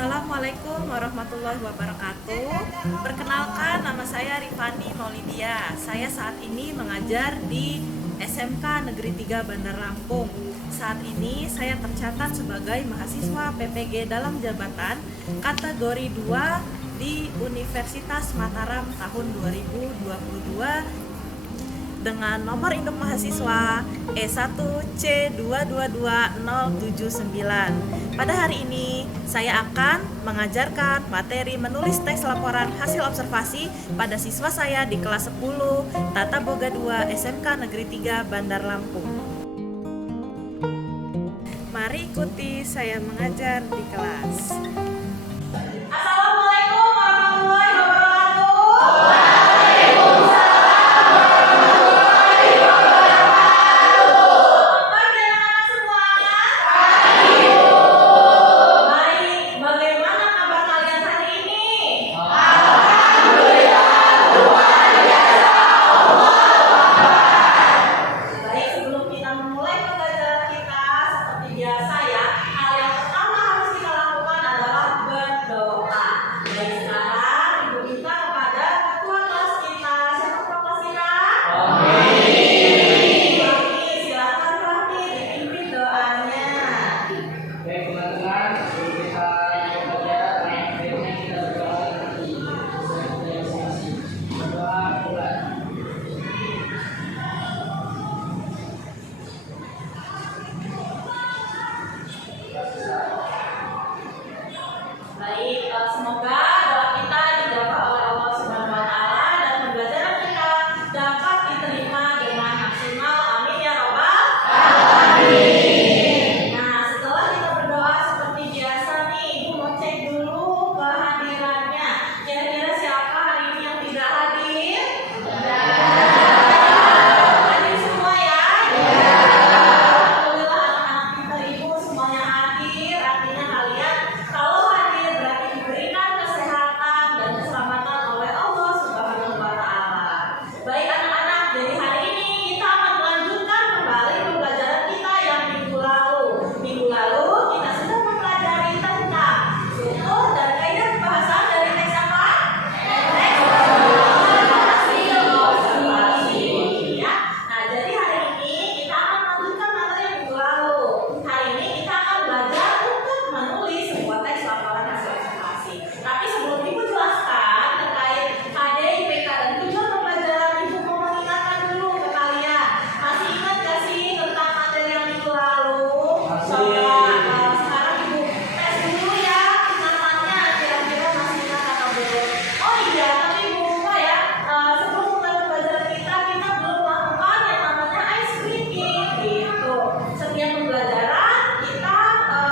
Assalamualaikum warahmatullahi wabarakatuh. Perkenalkan, nama saya Rifani Maulidia. Saya saat ini mengajar di SMK Negeri 3 Bandar Lampung. Saat ini saya tercatat sebagai mahasiswa PPG dalam jabatan kategori 2 di Universitas Mataram tahun 2022 dengan nomor induk mahasiswa E1C222079. Pada hari ini saya akan mengajarkan materi menulis teks laporan hasil observasi pada siswa saya di kelas 10 Tata Boga 2 SMK Negeri 3 Bandar Lampung. Mari ikuti saya mengajar di kelas. Assalamualaikum warahmatullahi wabarakatuh. Semoga doa kita dijawab oleh Allah Subhanahu wa Ta'ala dan pembelajaran kita dapat diterima dengan maksimal. Amin ya Rabbal alamin. Nah, setelah kita berdoa seperti biasa nih, Ibu mau cek dulu kehadirannya. Kira-kira siapa hari ini yang tidak hadir? Hadir semua ya? Alhamdulillah, anak-anak kita Ibu semuanya hadir. Artinya kalian kalau hadir berarti diberikan kesehatan dan keselamatan oleh Allah Subhanahu wa Ta'ala. Baik anak-anak, jadi hari ini kita akan melanjutkan kembali pembelajaran kita yang minggu lalu. Minggu lalu kita sudah mempelajari tentang struktur dan kaidah pembahasan dari teks apa? Teks observasi. Ya. Nah, jadi hari ini kita akan melanjutkan materi yang minggu lalu. Hari ini kita akan belajar untuk menulis sebuah teks laporan hasil observasi. Tapi sebelum Ibu jelaskan terkait KDIPK dan tujuan pembelajaran, Ibu mau mengingatkan dulu ke kalian. Masih ingat gak sih tentang materi yang minggu lalu? Coba sekarang Ibu tes dulu ya ingatannya, kira-kira masih ingat atau belum? Oh iya, tapi Ibu lupa ya, sebelum mulai pembelajaran kita belum melakukan yang namanya ice breaking gitu. Setiap pembelajaran kita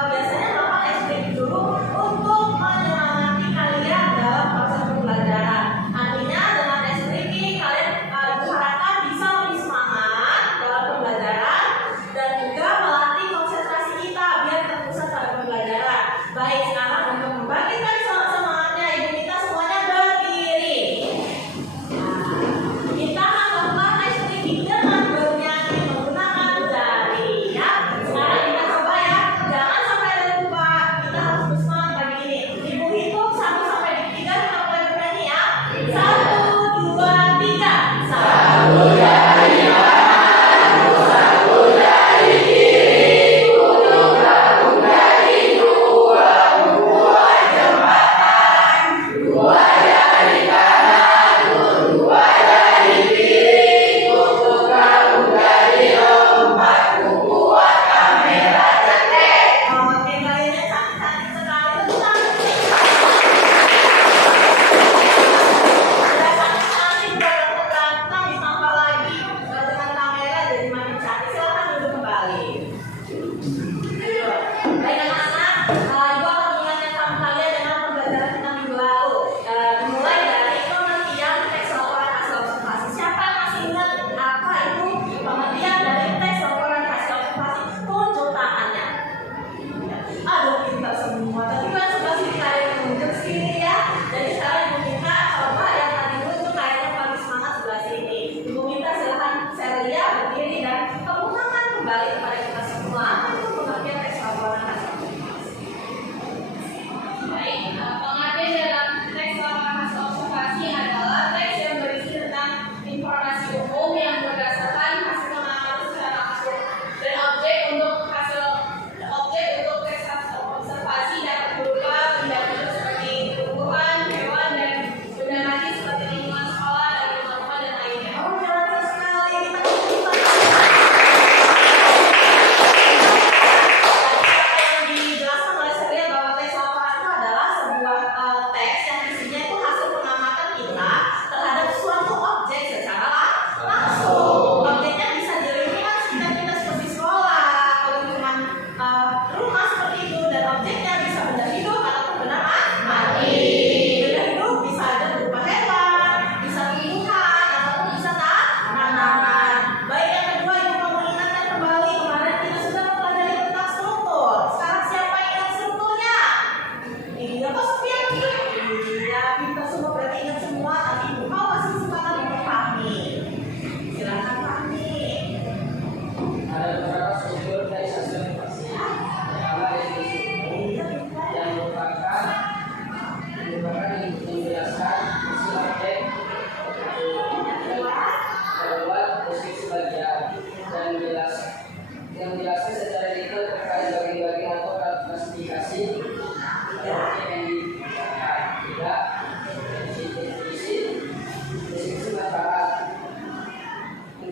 biasanya melakukan ice breaking dulu untuk menyemangati kalian dalam proses pembelajaran. Artinya dengan ice breaking kalian Ibu harapkan bisa lebih semangat dalam pembelajaran dan juga melatih konsentrasi kita biar terpusat pada pembelajaran. Baik, sekarang untuk membangkitkan semangatnya Ibu minta semuanya berdiri. Kita akan melakukan ice breaking dengan bernyanyi menggunakan jari ya. Sekarang kita coba ya, jangan sampai ada lupa. Kita harus bersemangat pagi ini. Ibu hitung 1 sampai 3, kita mulai bernyanyi ya. 1, 2, 3. 1 jari kanan, 1 jari kiri, unggah jari 2, membuat jembatan. 2 jari kanan, 2 jari kiri, unggah jari 4, membuat kamera cetek. Oke, kalian cantik-cantik sekali. Tentang udah cantik-cantik, udah ganteng, ditambah lagi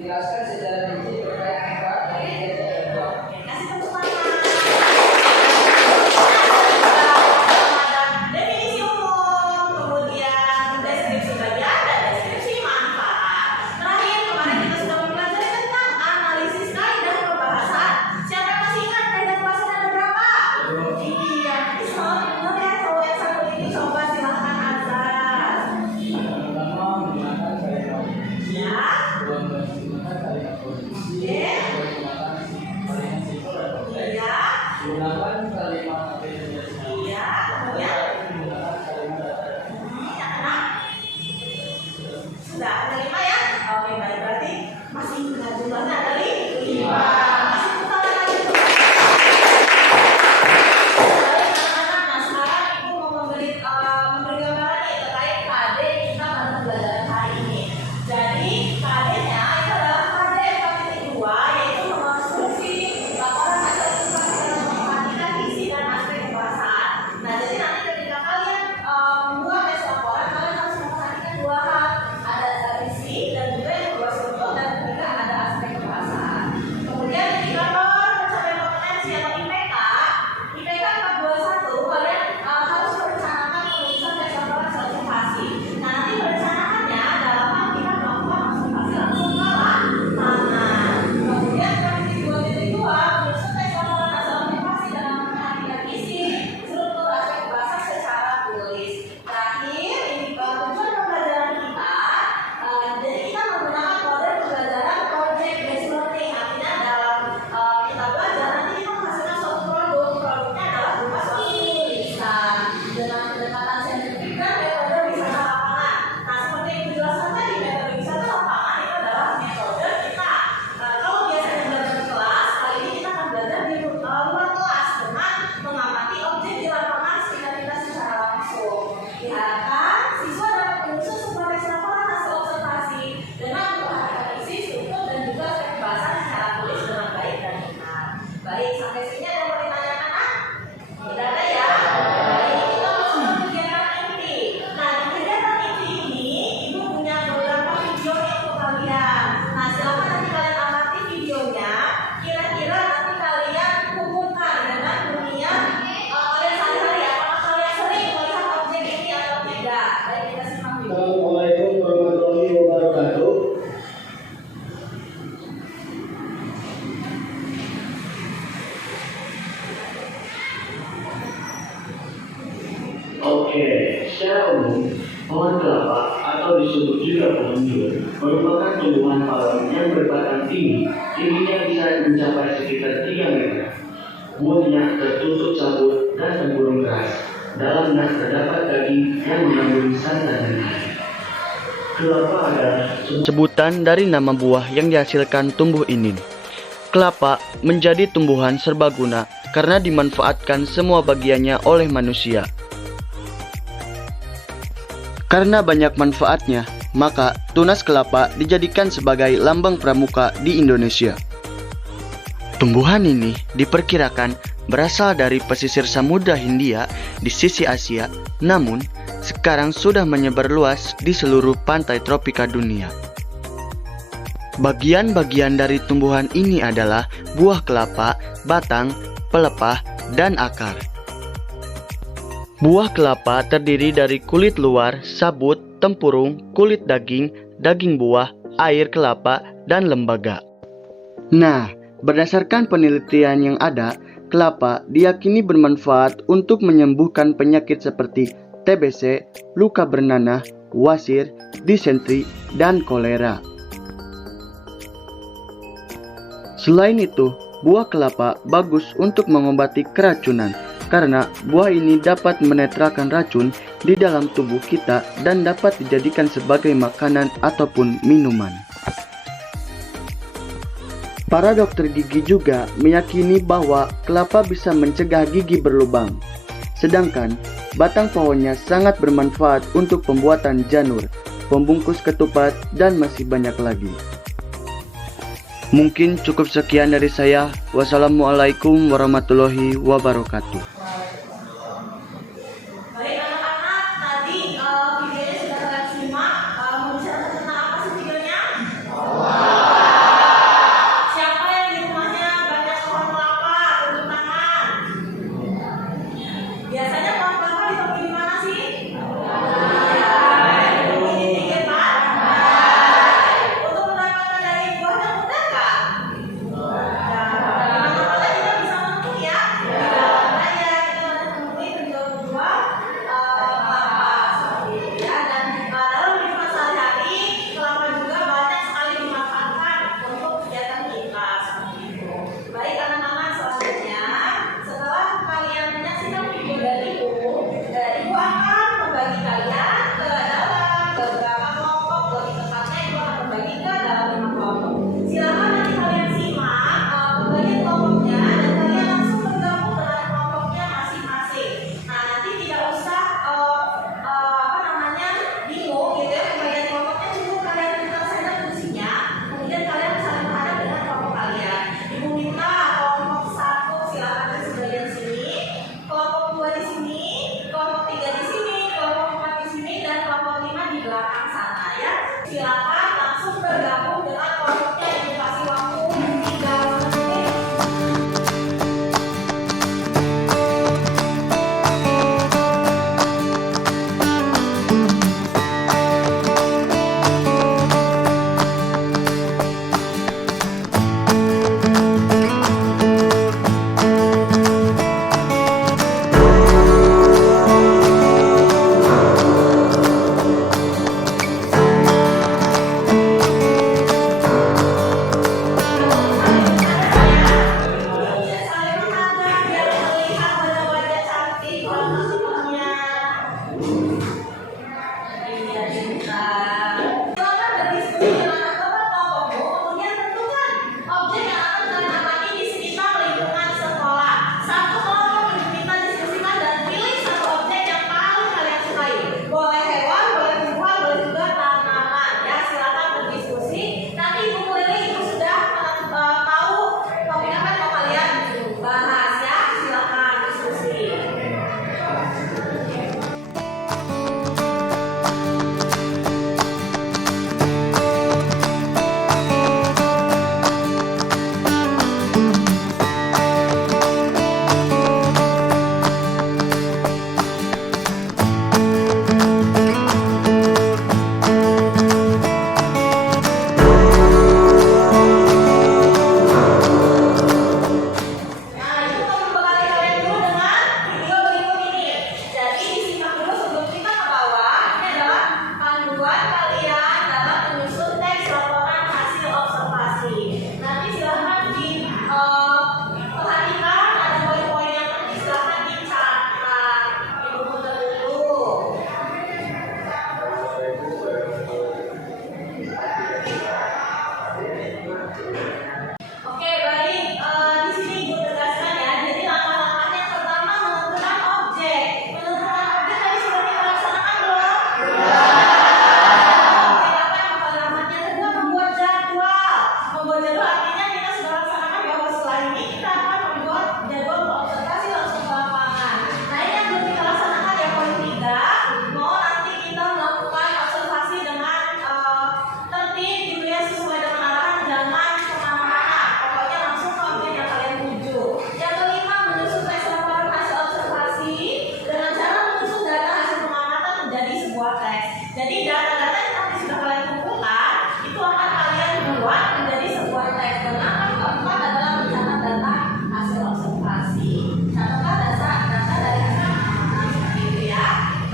menjelaskan secara rinci terkait manfaat dari belajar dan doa. Kasih tepuk tangan. Ada definisi umum, kemudian deskripsi bagian dan deskripsi manfaat. Terakhir kemarin kita sudah mempelajari tentang analisis kaidah perbahasan. Siapa yang masih ingat kaidah perbahasan ada berapa? Iya. Coba yang satu ini coba silahkan Azaz. Pertama, menggunakan kalimat posisi. Ya. Kedua, menggunakan kalimat posisi. Oke. Ketiga, menggunakan kalimat simpel dan kompleks. Iya. Gunakan kalimat apresiasi. Iya. Kemudian Menggunakan kalimat data. yang keenam. Sudah ada 5 ya? Oke, baik, berarti masih ada jumlahnya ada 5. Masih tepuk tangan lagi tuh. Baik, anak-anak. Nah, sekarang Ibu mau memberi gambaran nih terkait KD kita pada pembelajaran hari ini. Jadi KD-nya itu adalah KD 4.2, yaitu konstruksi laporan hasil observasi dalam memperhatikan isi dan aspek pembahasan. Nah, jadi nanti ketika kalian membuat tes laporan, kalian harus memperhatikan 2 hal, ada isi dan juga yang kedua struktur dan ketiga ada aspek pembahasan. Kemudian indikator pencapaian kompetensi atau IPK 421 kalian harus merencanakan penulisan tes laporan hasil observasi. Nah, nanti perencanaannya dalam hal kita melakukan observasi langsung ke lapangan. Kemudian 2.2 menyusun tes laporan hasil observasi dalam memperhatikan isi, struktur, aspek pembahasan secara tulis. Terakhir, ini tujuan pembelajaran kita. Jadi kita menggunakan kode pembelajaran project based learning. Artinya dalam kita belajar nanti kita menghasilkan suatu produk. Produknya adalah berupa suatu tulisan dengan pendekatan saintifik dan metode wisata lapangan. Nah, seperti yang dijelaskan tadi, metode wisata lapangan itu adalah metode kita. Kalau biasanya belajar di kelas, kali ini kita akan belajar di luar kelas dengan mengamati objek di lapangan sekitar kita secara langsung. Diharapkan siswa dapat menyusun sebuah tes laporan hasil observasi dengan memperhatikan isi, struktur, dan juga aspek pembahasan secara tulis dengan baik dan benar. Baik, sampai sini ada yang mau ditanyakan, Nak? Tidak ada ya? Baik, kita masuk ke kegiatan inti. Nah, di kegiatan inti ini, Ibu punya beberapa video untuk kalian. Nah, silakan nanti kalian amati videonya. Kira-kira nanti kalian hubungkan dengan dunia kalian sehari-hari. Apakah kalian sering melihat objek ini atau tidak? Baik, kita simak dulu. Assalamualaikum warahmatullahi wabarakatuh. Oke, secara umum, pohon kelapa atau disebut juga pohon jur merupakan tumbuhan palem yang berbatang tinggi. Tingginya bisa mencapai sekitar 3 meter. Mulutnya tertutup sabut dan tempurung keras. Dalamnya terdapat daging yang mengandung santan dan air. Kelapa adalah Sebutan dari nama buah yang dihasilkan tumbuh ini. Kelapa menjadi tumbuhan serbaguna karena dimanfaatkan semua bagiannya oleh manusia. Karena banyak manfaatnya, maka tunas kelapa dijadikan sebagai lambang pramuka di Indonesia. Tumbuhan ini diperkirakan berasal dari pesisir Samudra Hindia di sisi Asia, namun sekarang sudah menyebar luas di seluruh pantai tropika dunia. Bagian-bagian dari tumbuhan ini adalah buah kelapa, batang, pelepah, dan akar. Buah kelapa terdiri dari kulit luar, sabut, tempurung, kulit daging, daging buah, air kelapa, dan lembaga. Nah, berdasarkan penelitian yang ada, kelapa diyakini bermanfaat untuk menyembuhkan penyakit seperti TBC, luka bernanah, wasir, disentri, dan kolera. Selain itu, buah kelapa bagus untuk mengobati keracunan karena buah ini dapat menetralkan racun di dalam tubuh kita dan dapat dijadikan sebagai makanan ataupun minuman. Para dokter gigi juga meyakini bahwa kelapa bisa mencegah gigi berlubang. Sedangkan batang pohonnya sangat bermanfaat untuk pembuatan janur, pembungkus ketupat, dan masih banyak lagi. Mungkin cukup sekian dari saya. Wassalamualaikum warahmatullahi wabarakatuh. Baik anak-anak, tadi videonya sudah kalian simak. Membicarakan tentang apa sih videonya? Oke, baik. Di sini Ibu tegaskan ya. Jadi langkah-langkahnya yang pertama menentukan objek. Menentukan objek tadi sudah kita laksanakan belum? Oke, apa yang langkah-langkahnya kedua membuat jadwal. Membuat jadwal artinya kita sudah laksanakan bahwa setelah ini kita akan membuat jadwal observasi langsung ke lapangan. Nah, ini yang belum kita laksanakan ya poin 3. Mau nanti kita melakukan observasi dengan tertib gitu ya, sesuai dengan arahan, jangan kemana-mana. Pokoknya langsung ke objek yang kalian tuju. Yang kelima, menyusun teks laporan hasil observasi dengan cara menyusun data hasil pengamatan menjadi sebuah teks. Jadi data-data yang nanti sudah kalian kumpulkan itu akan kalian buat menjadi sebuah teks. Dan langkah keempat adalah mencatat data hasil observasi. Catatlah data dari hasil pengamatan seperti itu ya.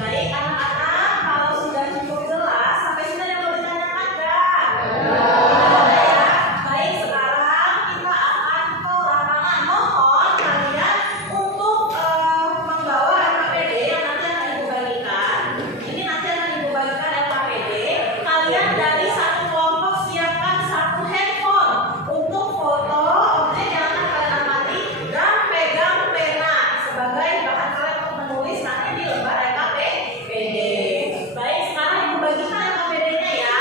Baik anak-anak, kalau sudah cukup jelas sampai sini ada yang mau ditanyakan nggak? Ada ya. Baik, sekarang kita akan ke lapangan. Mohon kalian untuk membawa LKPD yang nanti akan Ibu bagikan. Ini nanti akan Ibu bagikan LKPD. Kalian dari satu kelompok siapkan satu handphone untuk foto objek yang akan kalian amati dan pegang pena sebagai bahan kalian untuk menulis nanti di lembar LKPD. Baik, sekarang Ibu bagikan LKPD-nya ya.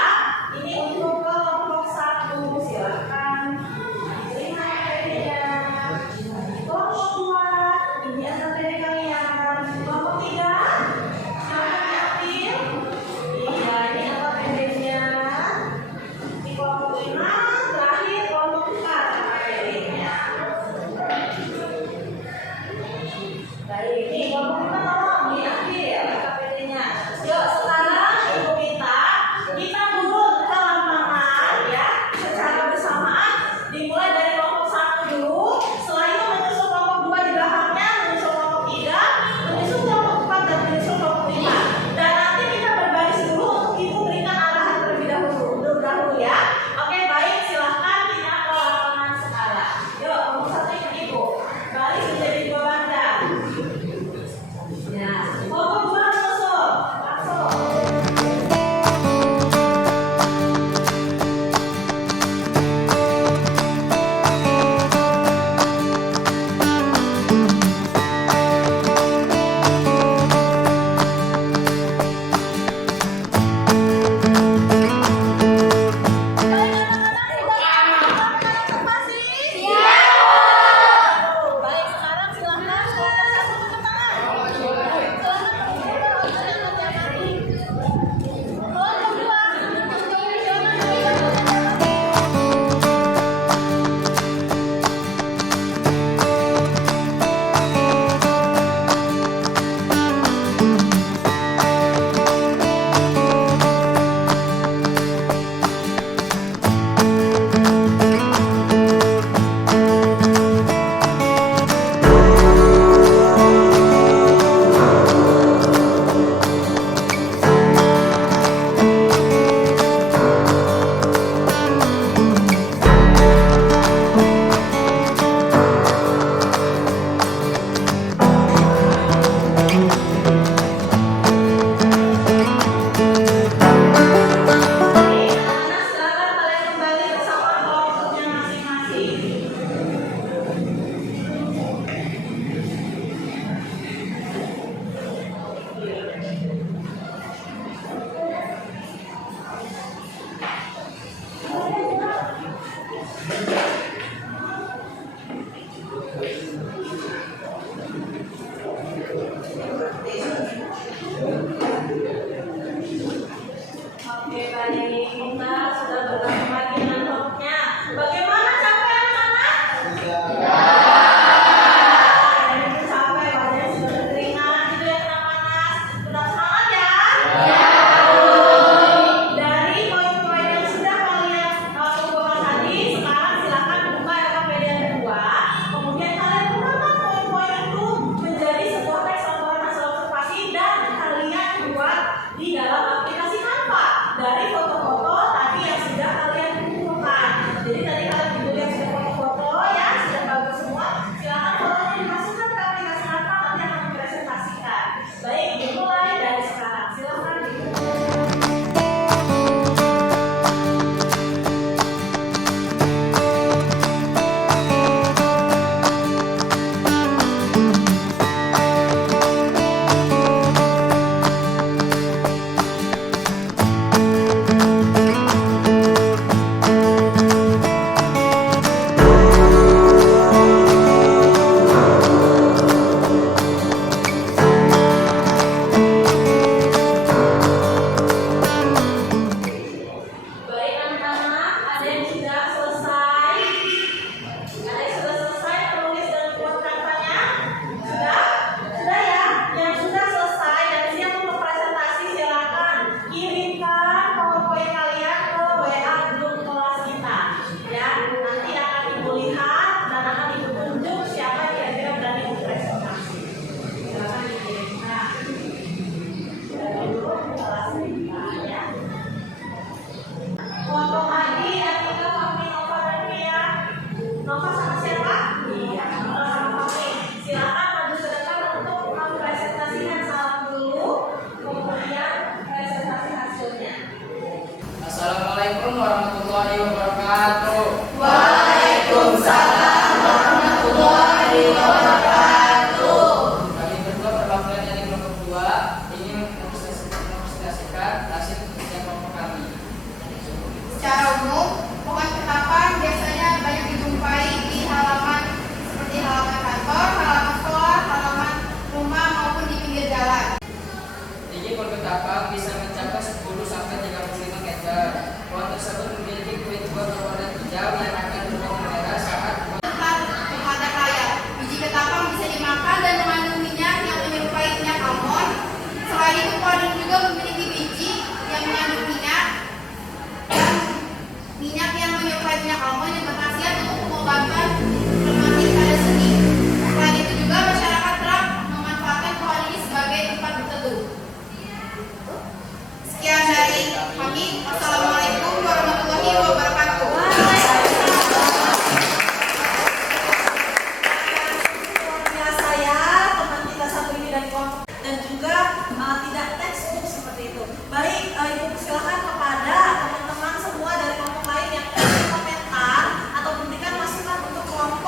Ini untuk kelompok 1, silakan terima LKPD-nya. Kelompok 2, ini LKPD kalian. Kelompok 3, silakan diambil. Iya, ini LKPD-nya. Di kelompok 5, terakhir kelompok 4 LKPD-nya. Baik, ini kelompok 5 tolong diambil LKPD-nya. Yuk, sekarang Ibu minta kita turun ke lapangan ya secara bersamaan, dimulai dari kelompok 1 dulu, setelah itu menyusul kelompok 2 di belakangnya, menyusul kelompok 3, menyusul kelompok 4 dan menyusul kelompok 5. Dan nanti kita berbaris dulu untuk Ibu berikan arahan terlebih dahulu ya. Oke, baik. warahmatullahi wabarakatuh. Waalaikumsalam warahmatullahi wabarakatuh. Kami berdua perwakilan dari kelompok 2 ingin mempresentasikan hasil kerja kelompok kami. Secara umum, pohon ketapang biasanya banyak dijumpai di halaman seperti halaman kantor, halaman sekolah, halaman rumah maupun di pinggir jalan. Tinggi pohon ketapang bisa mencapai 10 sampai 35 meter. Pohon tersebut memiliki kulit buah berwarna hijau yang akan berubah merah saat Tempat menghadap layar. Biji ketapang bisa dimakan dan mengandung minyak yang menyerupai minyak almond. Selain itu, pohon ini juga memiliki biji yang mengandung minyak dan minyak yang menyerupai minyak almond yang berkhasiat untuk pengobatan inflamasi pada sendi. Selain itu juga masyarakat kerap memanfaatkan pohon ini sebagai tempat berteduh. Sekian dari kami. Wassalamualaikum warahmatullahi wabarakatuh. Luar biasa ya teman kita satu ini dari kelompok dan juga tidak textbook seperti itu. Baik, Ibu silakan kepada teman-teman semua dari kelompok lain yang ingin komentar atau memberikan masukan untuk kelompok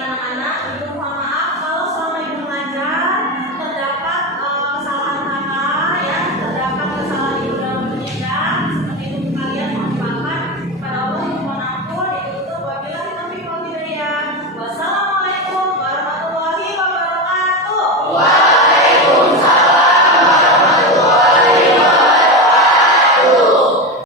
anak-anak, Ibu Muhammad